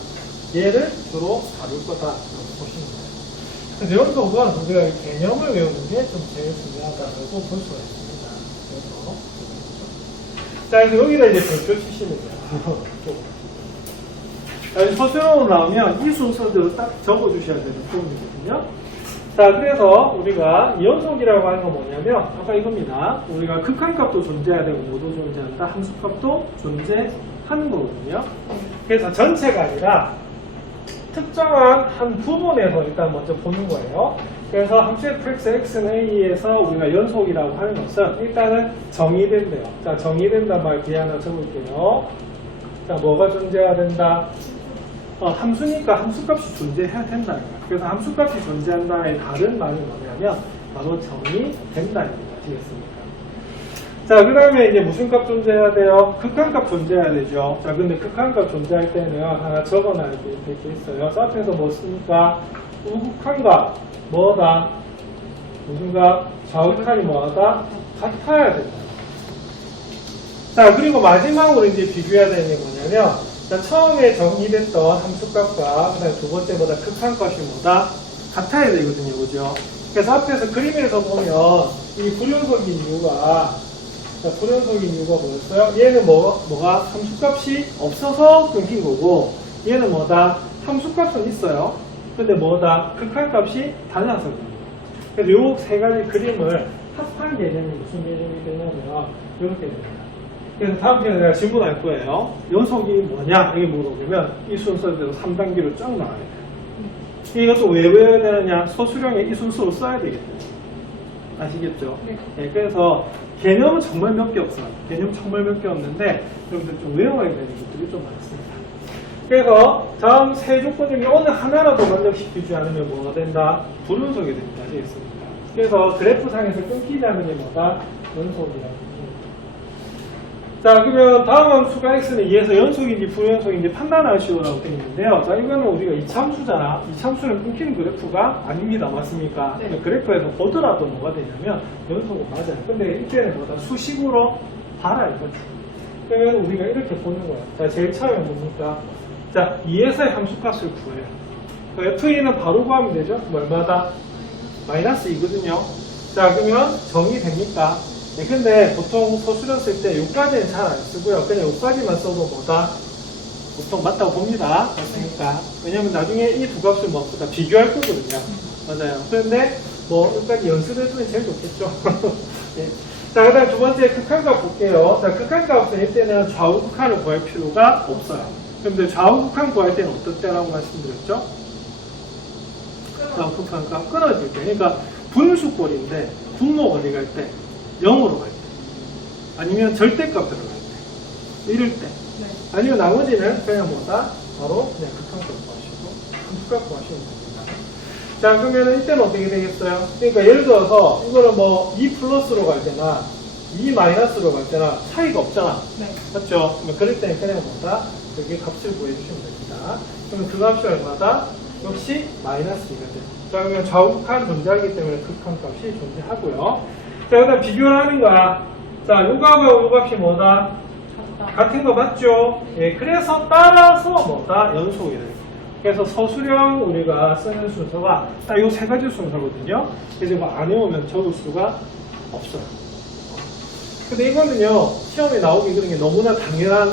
얘를 주로 다룰 거다 보시면 돼요. 그래서 연속은 우리가 개념을 외우는 게 좀 제일 중요하다고 볼 수가 있습니다. 그래서 자, 그래서 여기다 이제 별표 치시면 돼요. 자, 서술형으로 나오면 이 순서대로 딱 적어주셔야 되는 부분이거든요. 자, 그래서 우리가 연속이라고 하는 건 뭐냐면, 아까 이겁니다. 우리가 극한값도 존재해야 되고, 모두 존재한다. 함수값도 존재하는 거거든요. 그래서 전체가 아니라, 특정한 한 부분에서 일단 먼저 보는 거예요. 그래서 함수 fx, x는 a에서 우리가 연속이라고 하는 것은 일단은 정의된대요. 자, 정의된다 말 뒤에 하나 적을게요. 자, 뭐가 존재해야 된다? 함수니까 함수값이 존재해야 된다. 그래서 함수값이 존재한다의 다른 말이 뭐냐면 바로 정의된다입니다. 아시겠습니까? 자, 그 다음에 이제 무슨 값 존재해야 돼요? 극한값 존재해야 되죠. 자, 근데 극한값 존재할 때는 하나 적어놔야 돼 있어요. 서 앞에서 뭐 씁니까? 우극한값 뭐다? 무슨 값? 좌극한이 뭐하다? 같아야 된다. 자, 그리고 마지막으로 이제 비교해야 되는 게 뭐냐면, 자, 처음에 정의됐던 함수값과 그 다음에 두 번째보다 극한값이 뭐다? 같아야 되거든요. 그죠? 그래서 앞에서 그림에서 보면 이 불연속인 이유가 뭐였어요? 얘는 뭐가 함수값이 없어서 끊긴 거고 얘는 뭐다? 함수값은 있어요. 근데 뭐다? 극한값이 달라서 그런 거예요. 그래서 요 세 가지 그림을 합한 개념이 무슨 개념이 되냐면 이렇게 됩니다. 그래서 다음 시간에 내가 질문할 거예요. 연속이 뭐냐? 이게 물어보면 이 순서대로 3단계로 쫙 나와야 돼요. 이것도 왜 외워야 되느냐? 소수령에 이 순서로 써야 되겠죠. 아시겠죠? 네. 네, 그래서 개념은 정말 몇 개 없어요. 개념 정말 몇 개 없는데 여러분들 좀 외워야 되는 것들이 좀 많습니다. 그래서 다음 세 조건 중에 어느 하나라도 만족시키지 않으면 뭐가 된다? 불연속이 됩니다. 아시겠습니까? 그래서 그래프상에서 끊기지 않는 게 뭐다? 연속이라고. 자, 그러면 다음 함수가 x는 2에서 연속인지 불연속인지 판단하시오라고 되어 있는데요. 자, 이거는 우리가 이차함수잖아. 이차함수는 끊기는 그래프가 아닙니다. 맞습니까? 네. 그래프에서 보더라도 뭐가 되냐면 연속은 맞아요. 근데 이때는 뭐다? 수식으로 봐라 이거죠. 그러면 우리가 이렇게 보는 거야. 자, 제일 처음에 뭡니까? 자, 2에서의 함수값을 구해요. 그 f는 바로 구하면 되죠? 얼마다? 마이너스 2거든요. 자, 그러면 정의됩니까? 네, 근데 보통 소수령 쓸 때 요까지는 잘 안 쓰고요. 그냥 요까지만 써도 뭐다? 보통 맞다고 봅니다. 맞습니까? 왜냐면 나중에 이 두 값을 뭐 다 비교할 거거든요. 맞아요. 그런데 뭐 여기까지 연습해주면 제일 좋겠죠. 네. 자, 그 다음 두 번째 극한값 볼게요. 자, 극한값은 이때는 좌우 극한을 구할 필요가 없어요. 그런데 좌우 극한 구할 때는 어떨 때라고 말씀드렸죠? 좌우 극한값 끊어질 때. 그러니까 분수꼴인데 분모 어디 갈 때? 0으로 갈 때. 아니면 절대값 들어갈 때. 이럴 때. 네. 아니면 나머지는 그냥 뭐다? 바로 그냥 극한값 구하시고 함수값 구하시면 됩니다. 자, 그러면 이때는 어떻게 되겠어요? 그러니까 예를 들어서 이거는 뭐 2 플러스로 갈 때나 2 마이너스로 갈 때나 차이가 없잖아. 네. 맞죠? 그러면 그럴 때는 그냥 뭐다? 여기 값을 구해주시면 됩니다. 그러면 그 값이 얼마다? 역시 마이너스 2가 돼요. 자, 그러면 좌우극한 존재하기 때문에 극한값이 존재하고요. 자, 그 다음 비교를 하는 거야. 자, 요 값하고 요 값이 뭐다? 같은 거 맞죠? 예, 그래서 따라서 뭐다? 연속이 돼요. 그래서 서술형 우리가 쓰는 순서가 딱 요 세 가지 순서거든요. 그래서 이거 안 외우면 적을 수가 없어요. 근데 이거는요, 시험에 나오기 그런 게 너무나 당연한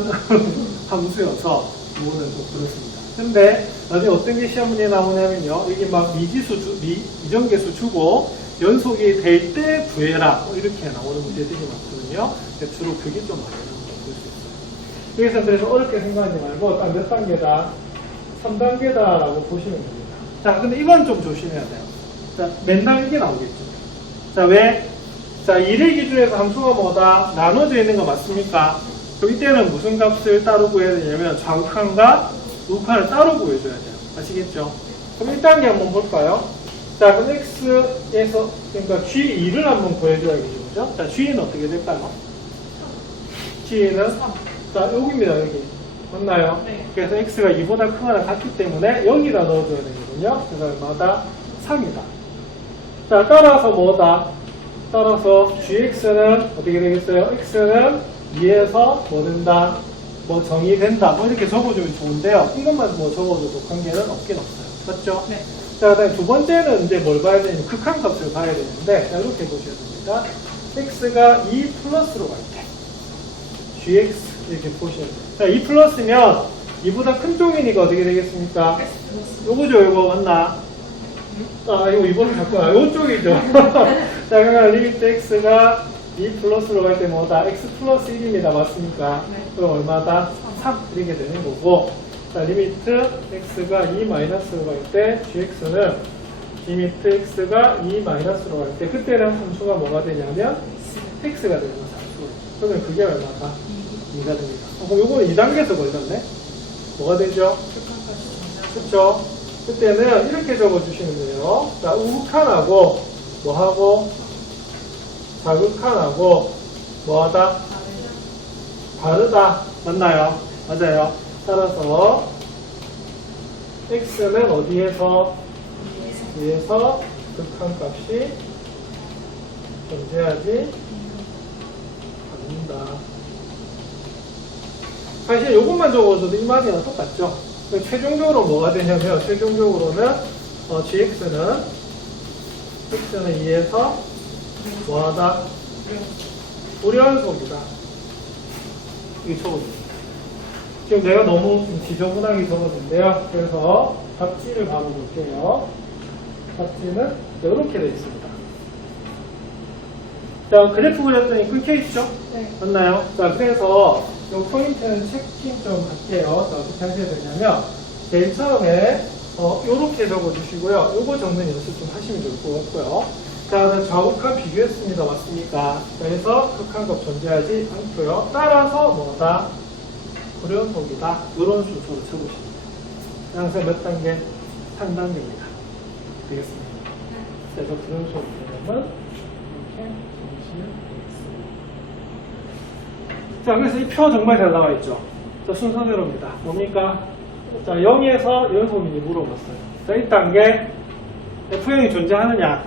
함수여서 이거는 좀 그렇습니다. 근데 나중에 어떤 게 시험 문제에 나오냐면요, 이게 막 미정계수 주고 연속이 될 때 구해라. 뭐 이렇게 나오는 문제들이 많거든요. 주로 그게 좀 많이 나오는 걸 볼 수 있어요. 여기서 그래서 어렵게 생각하지 말고 딱 몇 단계다? 3단계다라고 보시면 됩니다. 자, 근데 이건 좀 조심해야 돼요. 자, 맨날 이게 나오겠죠. 자, 왜? 자, 1을 기준에서 함수가 뭐다? 나눠져 있는 거 맞습니까? 그럼 이때는 무슨 값을 따로 구해야 되냐면 좌우칸과 우칸을 따로 구해줘야 돼요. 아시겠죠? 그럼 1단계 한번 볼까요? 자, 그럼 x에서, 그러니까 g2를 한번 구해줘야겠죠. 그죠? 자, g는 어떻게 될까요? g는, 자, 여기입니다, 여기. 맞나요? 네. 그래서 x가 2보다 크거나 같기 때문에 여기다 넣어줘야 되거든요. 그래서 얼마다? 3이다. 자, 따라서 뭐다? 따라서 gx는 어떻게 되겠어요? x는 2에서 뭐 된다? 뭐 정의된다. 뭐 이렇게 적어주면 좋은데요. 이것만 뭐 적어줘도 관계는 없긴 없어요. 맞죠? 네. 자, 그 다음에 두 번째는 이제 뭘 봐야 되냐면 극한값을 봐야 되는데, 자, 이렇게 보셔야 됩니다. x가 2 플러스로 갈 때, gx 이렇게 보셔야 돼요. 자, 2 플러스면 2보다 큰 쪽이니까 어떻게 되겠습니까? 요거죠, 요거 맞나? 아, 이거 2번을 잡고, 요쪽이죠. 자, 그러면 리미트 x가 2 플러스로 갈 때 뭐다? x 플러스 1입니다. 맞습니까? 네. 그럼 얼마다? 3 이렇게 되는 거고, 자, 리미트 x가 2 마이너스로 갈 때 gx는 리미트 x가 2 마이너스로 갈 때 그때는 함수가 뭐가 되냐면 x가 되는 거죠. 그러면 그게 얼마다? 2가 됩니다. 그럼 요거는 2단계에서 걸렸네? 뭐가 되죠? 그쵸? 그때는 이렇게 적어주시면 돼요. 자, 우극한하고 뭐하고 자극한하고 뭐하다? 다르다. 맞나요? 맞아요. 따라서 x는 어디에서? 위에서 극한값이 존재하지 않는다. 사실 이것만 적어줘도 이 말이랑 똑같죠. 최종적으로 뭐가 되냐면 최종적으로는 gx는 x는 2에서 뭐하다? 불연속이다. 이게 적어줍니다. 지금 내가 너무 좀 지저분하게 적었는데요. 그래서 답지를 바로 볼게요. 답지는 이렇게 되어 있습니다. 자, 그래프 그렸더니 끊겨있죠? 네. 맞나요? 자, 그래서 이 포인트는 체킹 좀 할게요. 자, 어떻게 하셔야 되냐면, 제일 처음에, 요렇게 적어주시고요. 요거 적는 연습 좀 하시면 좋을 것 같고요. 자, 좌우칸 비교했습니다. 맞습니까? 그래서 극한값 존재하지 않고요. 따라서 뭐다? 불연속이다. 이런 순서로 쳐보십니다. 항상 몇 단계? 3단계입니다. 되겠습니다. 그래서 불연속 되려면 이렇게 적으시면 되겠습니다. 자, 그래서 이 표 정말 잘 나와 있죠? 자, 순서대로입니다. 뭡니까? 자, 0에서 연속인지 물어봤어요. 자, 1단계 F형이 존재하느냐?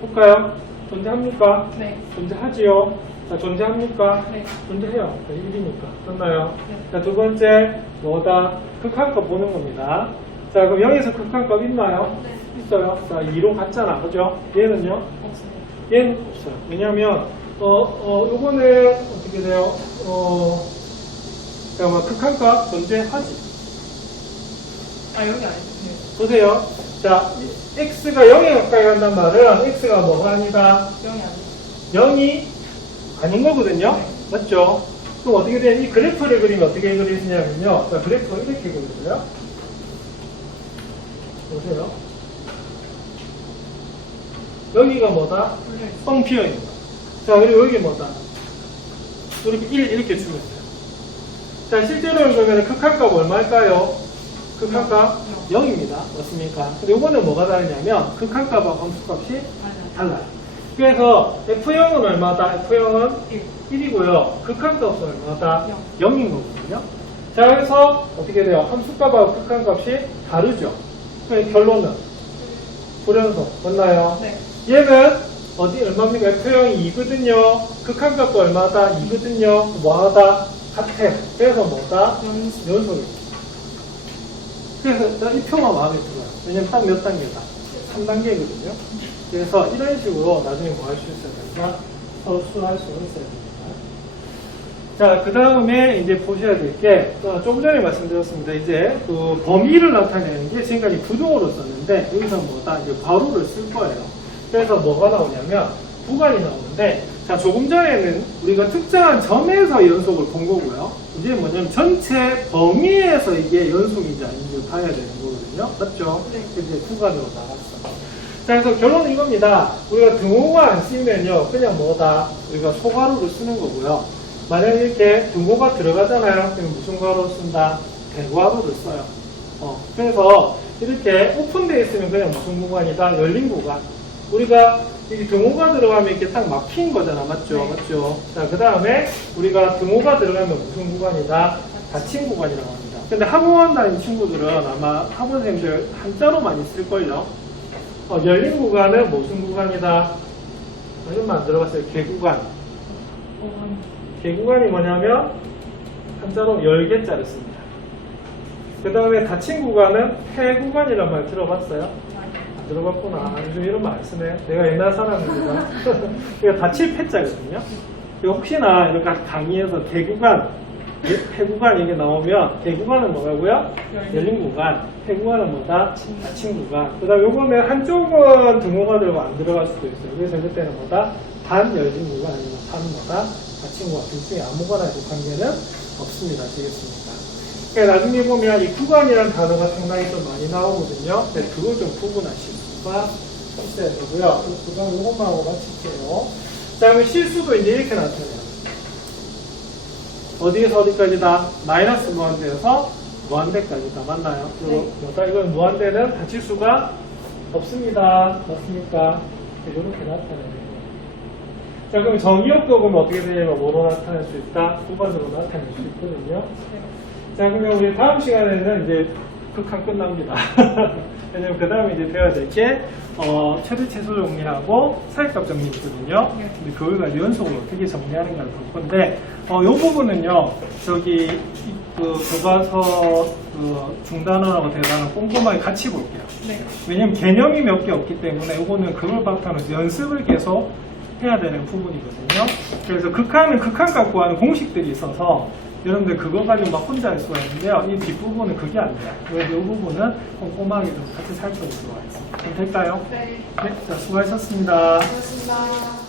볼까요? 존재합니까? 네. 존재하지요. 자, 존재합니까? 네. 존재해요. 1이니까. 됐나요? 네. 자, 두 번째, 뭐다? 극한값 보는 겁니다. 자, 그럼 0에서 극한값 있나요? 네. 있어요. 자, 2로 갔잖아. 그죠? 얘는요? 없습니다. 얘는 없어요. 왜냐면, 요거는 어떻게 돼요? 잠깐만, 극한값 존재하지. 아, 여기 아니죠. 보세요. 자, x가 0에 가까이 간단 말은 x가 뭐가 아니다? 네. 0이 아니죠. 0이 아닌 거거든요. 네. 맞죠? 그럼 어떻게 되니? 이 그래프를 그리면 어떻게 그리시냐면요. 자, 그래프를 이렇게 그려요. 보세요. 여기가 뭐다? 불려있어요. 뻥 비어있는 거. 자, 그리고 여기 뭐다? 이렇게 1 이렇게 주면 돼요. 자, 실제로 그러면 극한값 얼마일까요? 극한값 0입니다. 맞습니까? 근데 요거는 뭐가 다르냐면 극한값하고 함수값이 아니요. 달라요. 그래서 F형은 얼마다? F형은 1. 1이고요. 극한값은 얼마다? 0. 0인 거거든요. 자, 그래서 어떻게 돼요? 함수값하고 극한값이 다르죠. 그래서 결론은 불연속. 맞나요? 네. 얘는 어디 얼마입니까? F형이 2거든요. 극한값도 얼마다? 2거든요. 뭐하다? 같아요. 그래서 뭐다? 연습. 연속입니다. 그래서 이 표가 마음에 들어요. 왜냐면 딱 몇 단계다? 3단계거든요. 그래서 이런 식으로 나중에 뭐 할 수 있어야 된다? 서술할 수 있어야 됩니다. 자, 그 다음에 이제 보셔야 될 게, 조금 전에 말씀드렸습니다. 이제 그 범위를 나타내는 게 지금까지 부동으로 썼는데, 여기서 뭐다? 이제 괄호를 쓸 거예요. 그래서 뭐가 나오냐면, 구간이 나오는데, 자, 조금 전에는 우리가 특정한 점에서 연속을 본 거고요. 이제 뭐냐면 전체 범위에서 이게 연속인지 아닌지 봐야 되는 거거든요. 맞죠? 네. 이제 구간으로 나갔어. 자, 그래서 결론은 이겁니다. 우리가 등호가 안 쓰면요. 그냥 뭐다? 우리가 소괄호를 쓰는 거고요. 만약에 이렇게 등호가 들어가잖아요. 그럼 무슨 괄호 쓴다? 대괄호를 써요. 그래서 이렇게 오픈되어 있으면 그냥 무슨 구간이다? 열린 구간. 우리가 이 등호가 들어가면 이렇게 딱 막힌 거잖아. 맞죠? 네. 맞죠? 자, 그 다음에 우리가 등호가 들어가면 무슨 구간이다? 닫힌 구간이라고 합니다. 근데 학원 다니는 친구들은 아마 학원생들 한자로 많이 쓸걸요. 열린 구간은 무슨 구간이다? 이것만 안 들어갔어요. 개구간. 개구간이 뭐냐면 한자로 열개자를 씁니다. 그 다음에 닫힌 구간은 폐구간이란 말 들어봤어요? 안 들어봤구나. 요즘 이런 말 안 쓰네. 내가 옛날 사람입니다. 이거 닫힐 폐자거든요. 이거 혹시나 이렇게 강의에서 개구간, 폐구간 이게 나오면 개구간은 뭐라고요? 열린 구간. 폐구간은 뭐다? 닫힌 구간. 그 다음에 요거는 한쪽은 등호가 들어가 안 들어갈 수도 있어요. 그래서 그때는 뭐다? 반 열린 구간 아니면 반 뭐다? 닫힌 구간. 둘 중에 아무거나 해도 관계는 없습니다. 되겠습니까? 그러니까 나중에 보면 이 구간이라는 단어가 상당히 좀 많이 나오거든요. 근데 그걸 좀 구분하실 수가 있어야 되고요. 그 다음 이것만 하고 마칠게요. 자, 그럼 실수도 이제 이렇게 나타나요. 어디에서 어디까지다? 마이너스 무한대에서 무한대까지다. 맞나요? 네. 이건 무한대는 닫힐 수가 없습니다. 맞습니까? 이렇게 나타내요. 자, 그럼 정의역도 그럼 어떻게 되냐면 뭐로 나타낼 수 있다? 구간으로 나타낼 수 있거든요. 자, 그러면 우리 다음 시간에는 이제 극한 끝납니다. 왜냐면 그 다음에 이제 배워야 될 게 최대 최소 정리하고 사익값 정리거든요. 네. 근데 그걸 가지고 연속으로 어떻게 정리하는가를 볼 건데 이 부분은요 저기 그 교과서 그 중단원하고 대단원 꼼꼼하게 같이 볼게요. 네. 왜냐면 개념이 몇 개 없기 때문에 이거는 그걸 바탕으로 연습을 계속 해야 되는 부분이거든요. 그래서 극한은 극한값 구하는 공식들이 있어서 여러분들 그거 가지고 막 혼자 할 수가 있는데요. 이 뒷부분은 그게 안 돼요. 그래서 이 부분은 꼼꼼하게 좀 같이 살펴보도록 하겠습니다. 그럼 될까요? 네. 네, 자, 수고하셨습니다. 고맙습니다.